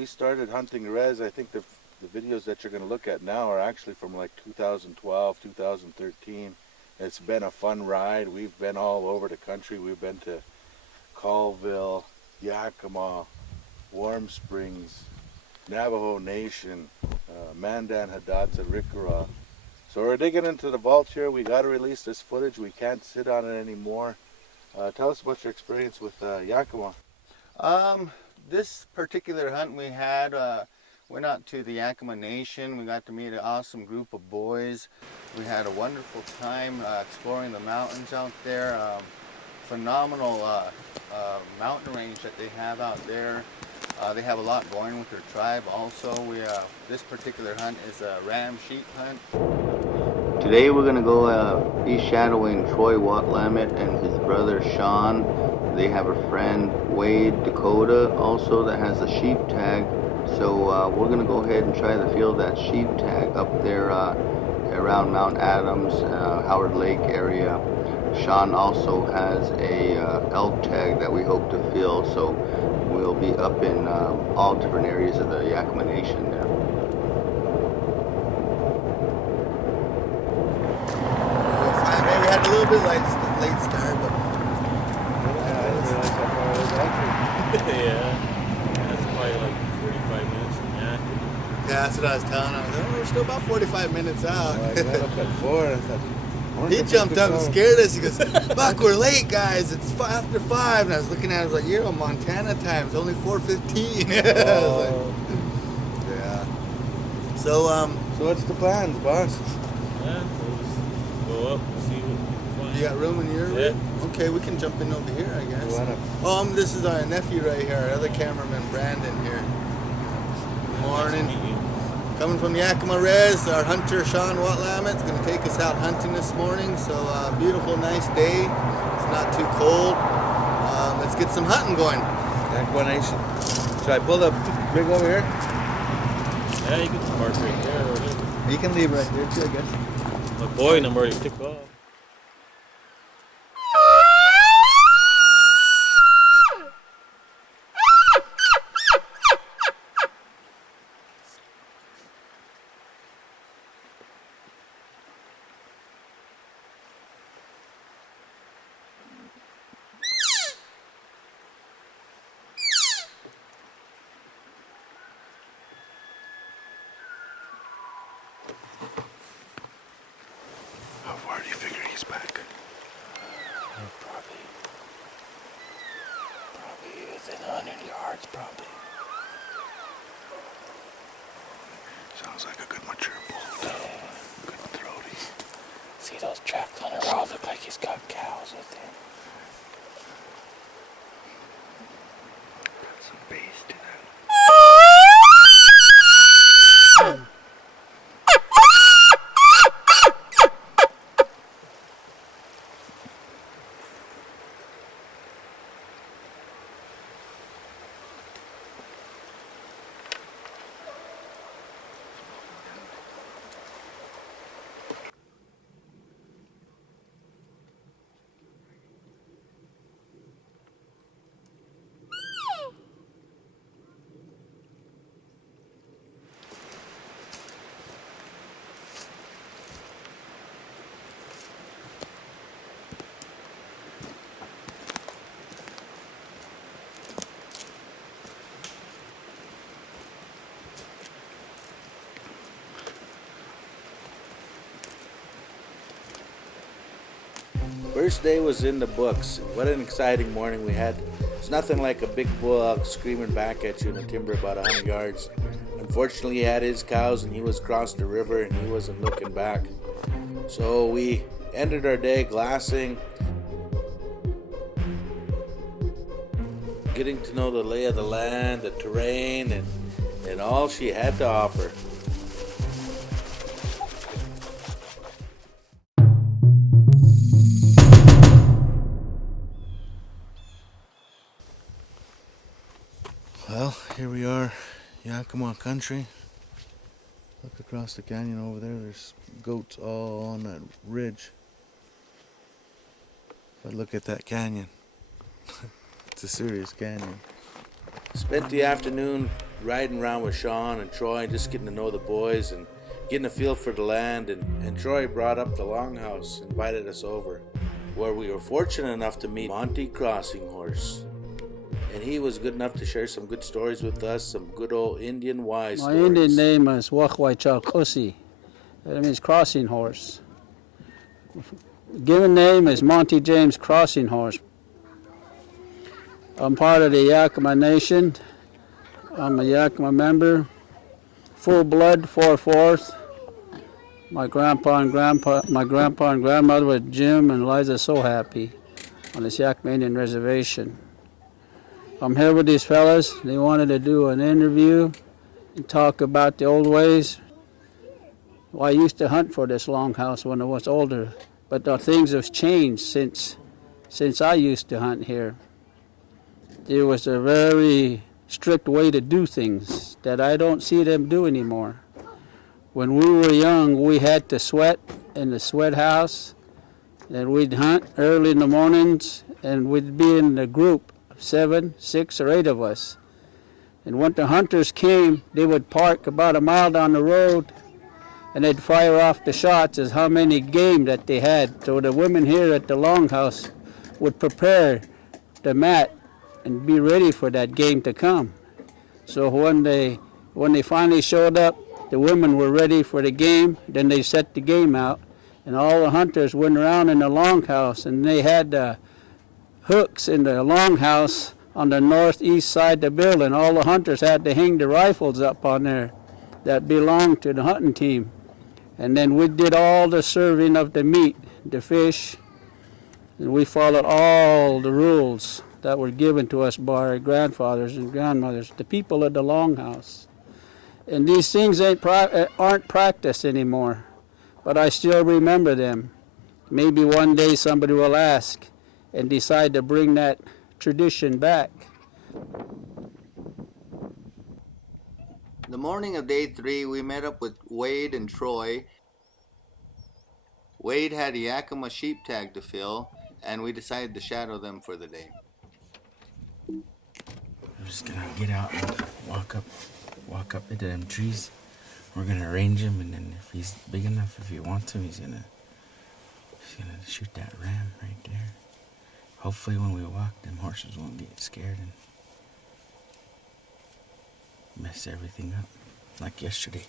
we started Hunting the Rez, I think the videos that you're going to look at now are actually from like 2012, 2013. It's been a fun ride. We've been all over the country. We've been to Colville, Yakima, Warm Springs, Navajo Nation, Mandan, Hidatsa, Riccara. So we're digging into the vault here. We got to release this footage. We can't sit on it anymore. Tell us about your experience with Yakima. This particular hunt we had, went out to the Yakima Nation. We got to meet an awesome group of boys. We had a wonderful time exploring the mountains out there. Phenomenal mountain range that they have out there. They have a lot going with their tribe also. This particular hunt is a ram sheep hunt. Today we're going to go be shadowing Troy Watlamet and his brother Sean. They have a friend, Wade Dakota, also that has a sheep tag. So we're going to go ahead and try to field that sheep tag up there around Mount Adams, Howard Lake area. Sean also has a elk tag that we hope to fill, so we'll be up in all different areas of the Yakima Nation there. Maybe we had a little bit late start, but yeah, that's probably like 45 minutes from Yakima. yeah, that's what I was telling him. Oh, we're still about 45 minutes out. I got up at 4 and I thought, He jumped up and scared us. He goes, "Buck, we're late, guys. It's after 5." And I was looking at him like, "You're on Montana time. It's only 4:15." oh. Yeah. So So what's the plans, boss? Yeah, we'll just go up and see what we can find. you got room in your Yeah. rig? Okay, we can jump in over here, I You guess. wanna... This is our nephew right here, our other cameraman, Brandon here. Good morning. Nice to meet you. Coming from Yakima Rez, our hunter Sean Watlamet is going to take us out hunting this morning. So beautiful, nice day. It's not too cold. Let's get some hunting going. Yakima Nation. Should I pull the rig over here? Yeah, you can park right there or whatever. You can leave right there too, I guess. My boy number already took off. How far do you figure he's back? Probably within 100 yards, probably. Sounds like a good mature bull. Good throaty. See those tracks on the road? Look like he's got cows with him. Got some bass to that. First day was in the books. What an exciting morning we had. It's nothing like a big bull elk screaming back at you in the timber about 100 yards. Unfortunately, he had his cows and he was across the river and he wasn't looking back. So we ended our day glassing, getting to know the lay of the land, the terrain, and all she had to offer. Well, here we are, Yakima country. Look across the canyon over there, there's goats all on that ridge. But look at that canyon. It's a serious canyon. Spent the afternoon riding around with Sean and Troy and just getting to know the boys and getting a feel for the land. And Troy brought up the Longhouse, invited us over, where we were fortunate enough to meet Monty Crossing Horse. And he was good enough to share some good stories with us, some good old Indian wise My stories. Indian name is Wakwai Chalkosi. That means crossing horse. Given name is Monty James Crossing Horse. I'm part of the Yakima Nation. I'm a Yakima member. Full blood, 4/4. My grandpa and grandmother were Jim and Liza So Happy on this Yakima Indian Reservation. I'm here with these fellas. They wanted to do an interview and talk about the old ways. Well, I used to hunt for this Longhouse when I was older, but things have changed since I used to hunt here. There was a very strict way to do things that I don't see them do anymore. When we were young, we had to sweat in the sweat house, and we'd hunt early in the mornings, and we'd be in a group of 7, 6, or 8 of us. And when the hunters came, they would park about a mile down the road, and they'd fire off the shots as how many game that they had. So the women here at the Longhouse would prepare the mat and be ready for that game to come. So when they finally showed up, the women were ready for the game. Then they set the game out, and all the hunters went around in the Longhouse, and they had hooks in the Longhouse on the northeast side of the building. All the hunters had to hang the rifles up on there that belonged to the hunting team. And then we did all the serving of the meat, the fish, and we followed all the rules that were given to us by our grandfathers and grandmothers, the people of the Longhouse. And these things aren't practiced anymore, but I still remember them. Maybe one day somebody will ask and decide to bring that tradition back. The morning of day 3, we met up with Wade and Troy. Wade had a Yakima sheep tag to fill, and we decided to shadow them for the day. I'm just gonna get out and walk up into them trees. We're gonna range him, and then if he's big enough, if he wants him, he's gonna shoot that ram right there. Hopefully when we walk, them horses won't get scared and mess everything up like yesterday.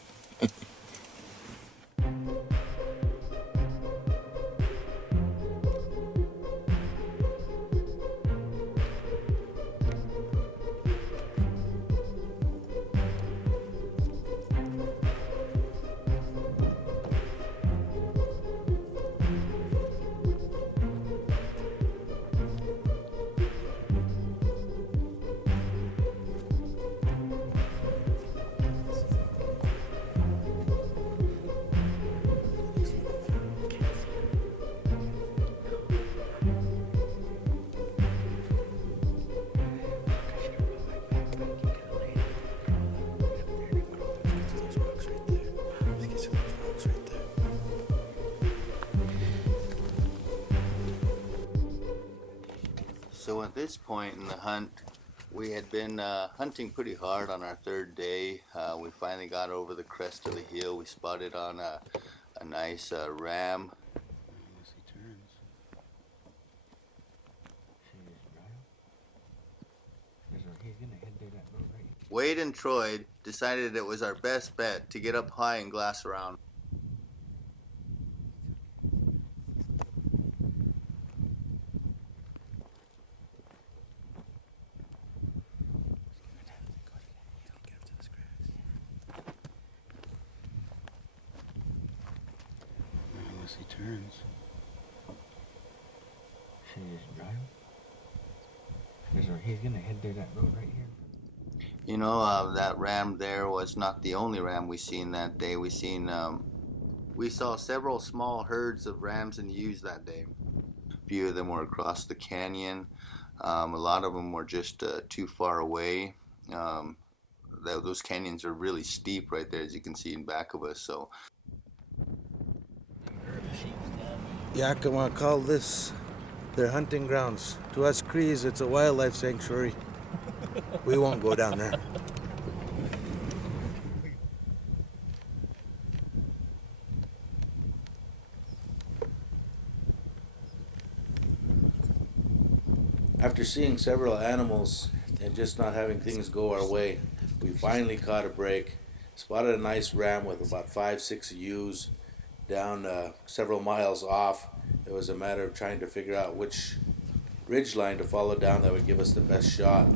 So at this point in the hunt, we had been hunting pretty hard on our 3rd day. We finally got over the crest of the hill. We spotted on a nice ram. Wade and Troy decided it was our best bet to get up high and glass around. Unless he turns. Should we just drive him? He's gonna head to that road right here. You know, that ram there was not the only ram we seen that day. We saw several small herds of rams and ewes that day. A few of them were across the canyon. A lot of them were just too far away. Those canyons are really steep right there, as you can see in back of us. So Yakima call this their hunting grounds. To us Crees, it's a wildlife sanctuary. We won't go down there. After seeing several animals and just not having things go our way, we finally caught a break. Spotted a nice ram with about 5-6 ewes down several miles off. It was a matter of trying to figure out which ridge line to follow down that would give us the best shot.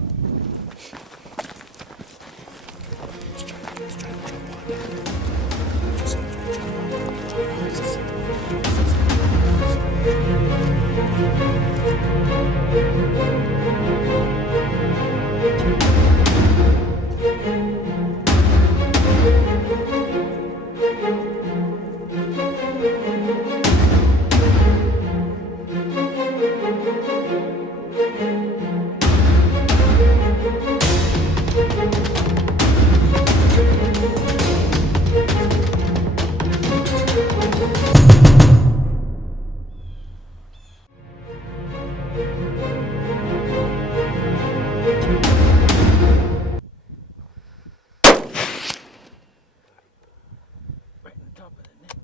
Right on top of the neck.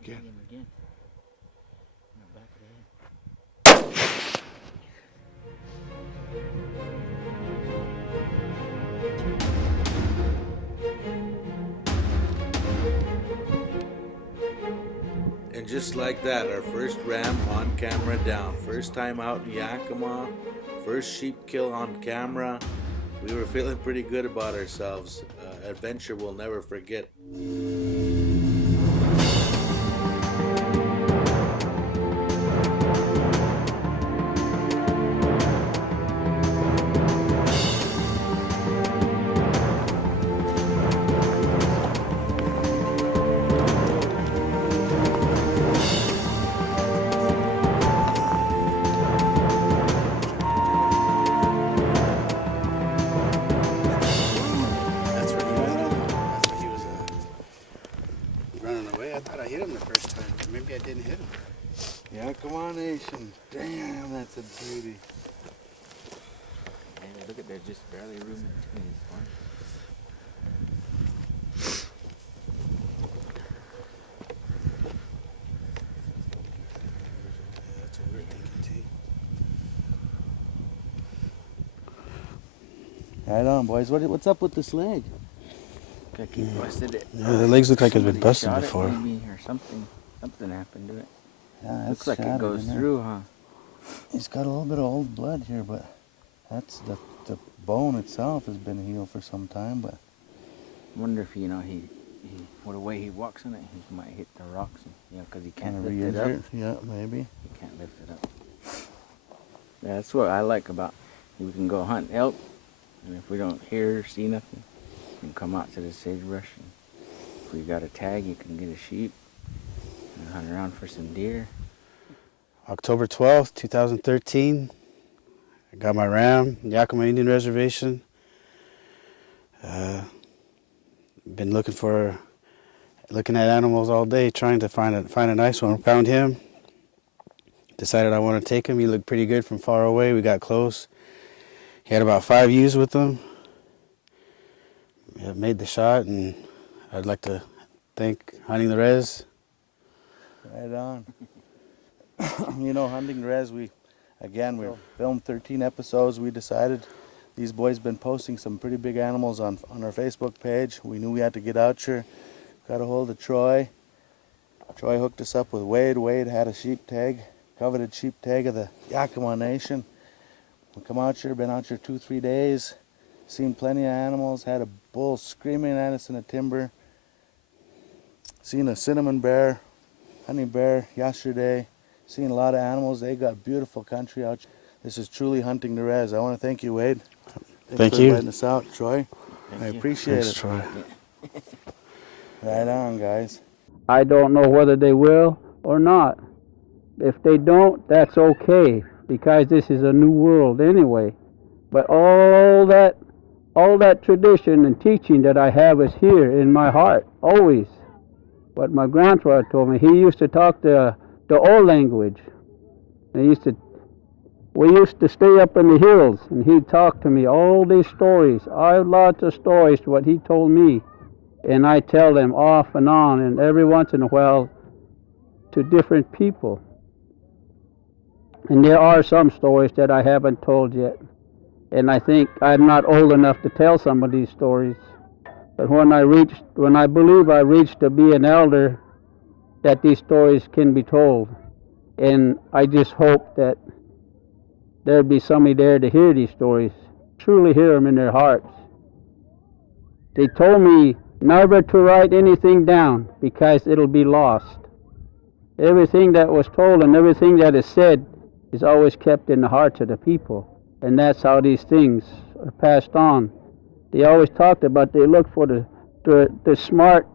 Again. Hit him again. In the back of the head. And just like that, our first ram on camera down. First time out in Yakima, first sheep kill on camera. We were feeling pretty good about ourselves. Adventure we'll never forget. That's where he was. That's where he was running away. I thought I hit him the first time. Maybe I didn't hit him. Yakima Nation. Damn, that's a beauty. Hey, look at, there's just barely room in between these horns. That's what we were thinking too. Right on, boys. What's up with this leg? Like he busted it. Yeah, the legs look like it's been Somebody busted shot it before. maybe, or something happened to it. Yeah, Looks like it goes through, huh? He's got a little bit of old blood here, but that's the bone itself has been healed for some time. But Wonder if he what the way he walks on it, he might hit the rocks, and, because he can't kinda lift it up. re-injured. Yeah, maybe. He can't lift it up. Yeah, that's what I like about. We can go hunt elk, and if we don't hear or see nothing, we can come out to the sagebrush. And if we got a tag, you can get a sheep and hunt around for some deer. October 12th, 2013. I got my ram, Yakima Indian Reservation. Been looking at animals all day, trying to find a nice one. Found him. Decided I want to take him. He looked pretty good from far away. We got close. He had about 5 ewes with him. We made the shot, and I'd like to thank Hunting the Rez. Right on. You know, Hunting the Rez, we've filmed 13 episodes. We decided these boys been posting some pretty big animals on our Facebook page. We knew we had to get out here. Got a hold of Troy. Troy hooked us up with Wade. Wade had a sheep tag, coveted sheep tag of the Yakima Nation. We come out here, been out here 2-3 days, seen plenty of animals, had a bull screaming at us in the timber, seen a cinnamon bear, honey bear yesterday, seen a lot of animals. They got beautiful country out here. This is truly Hunting the Rez. I want to thank you, Wade. Thank for you. inviting us out, Troy. I appreciate Thanks, it. Troy. Right on, guys. I don't know whether they will or not. If they don't, that's okay, because this is a new world anyway. But all that tradition and teaching that I have is here in my heart, always. What my grandfather told me, he used to talk the old language. We used to stay up in the hills, and he'd talk to me all these stories. I have lots of stories, what he told me. And I tell them off and on, and every once in a while to different people. And there are some stories that I haven't told yet. And I think I'm not old enough to tell some of these stories. But when I believe I reached to be an elder, that these stories can be told. And I just hope that there'd be somebody there to hear these stories, truly hear them in their hearts. They told me never to write anything down because it'll be lost. Everything that was told and everything that is said is always kept in the hearts of the people. And that's how these things are passed on. They always talked about they look for the smart,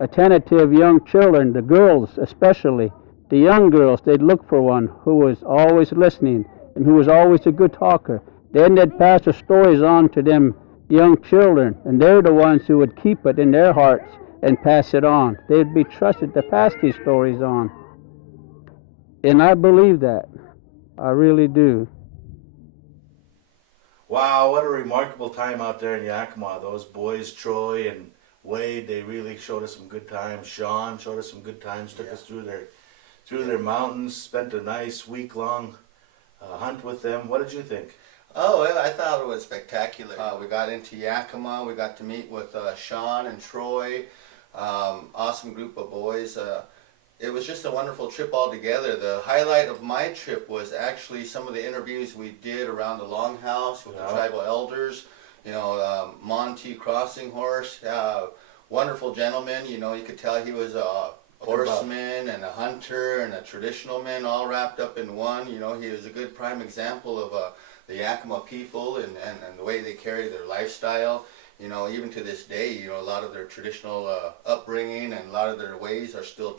attentive young children, the girls especially. The young girls, they'd look for one who was always listening and who was always a good talker. Then they'd pass the stories on to them young children, and they're the ones who would keep it in their hearts and pass it on. They'd be trusted to pass these stories on. And I believe that. I really do. Wow, what a remarkable time out there in Yakima. Those boys, Troy and Wade, they really showed us some good times. Sean showed us some good times, took us through their mountains, spent a nice week-long hunt with them. What did you think? Oh, well, I thought it was spectacular. We got into Yakima. We got to meet with Sean and Troy. Awesome group of boys. It was just a wonderful trip altogether. The highlight of my trip was actually some of the interviews we did around the Longhouse with the tribal elders. You know, Monty Crossing Horse, wonderful gentleman. You know, you could tell he was a horseman and a hunter and a traditional man all wrapped up in one. You know, he was a good prime example of the Yakima people and the way they carry their lifestyle. You know, even to this day, you know, a lot of their traditional upbringing and a lot of their ways are still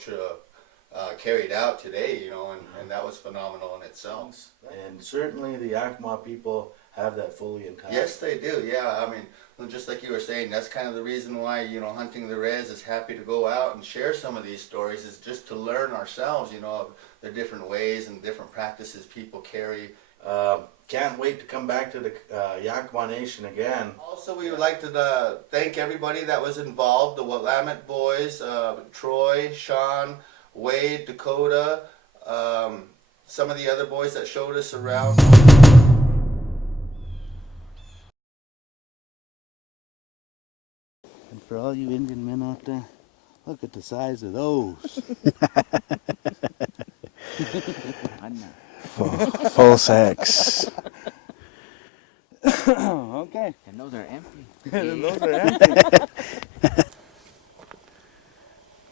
carried out today, you know, and that was phenomenal in itself. And certainly the Yakima people have that fully intact. Yes, they do, yeah. I mean, just like you were saying, that's kind of the reason why, you know, Hunting the Rez is happy to go out and share some of these stories, is just to learn ourselves, you know, of the different ways and different practices people carry. Can't wait to come back to the Yakima Nation again. Also, we would like to thank everybody that was involved, the Willamette boys, Troy, Sean, Wade, Dakota, some of the other boys that showed us around. And for all you Indian men out there, look at the size of those. Full sacks. Okay. And those are empty. And those are empty.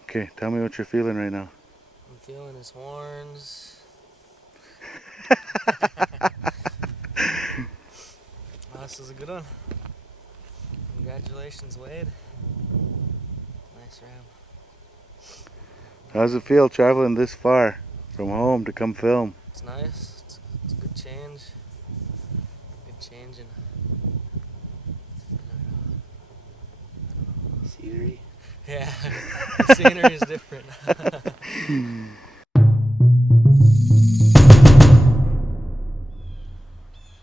Okay, tell me what you're feeling right now. I'm feeling his horns. Wow, this is a good one. Congratulations, Wade. Nice ram. How does it feel traveling this far from home to come film? It's nice. It's a good change. Good change in Scenery. yeah, the scenery is different.